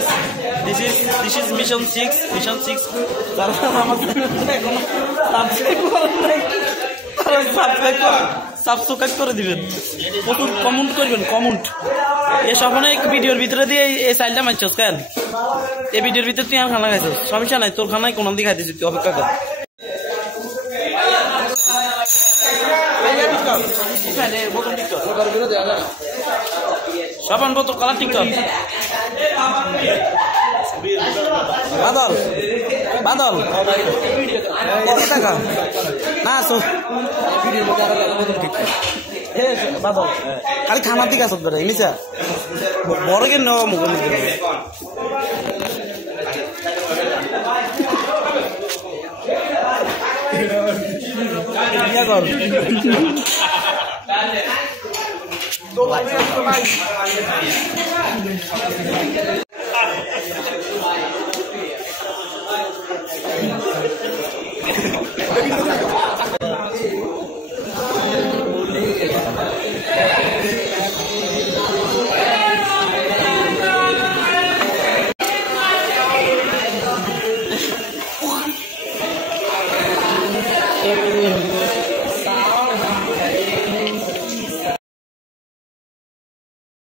guys, this is mission 6 যারা আমার এখন সাবস্ক্রাইব করে দিবেন, প্রচুর কমেন্ট করবেন, কমেন্ট এ সব অনেক ভিডিওর ভিতরে দিয়ে এই চাইলটা মারছস কেন? এই ভিডিওর ভিতরে তুই আর খানা খাইছস, সমস্যা নাই, তোর খানায় কোন দিকে খাইতেছিস, তুই অপেক্ষা কর। সবান বোতল কালার টিকটক বাদল বাদল কত টাকা না বাদল খালি খানার দিকে আসত ধরে নিচা বড় কেন নেওয়া মুখের মধ্যে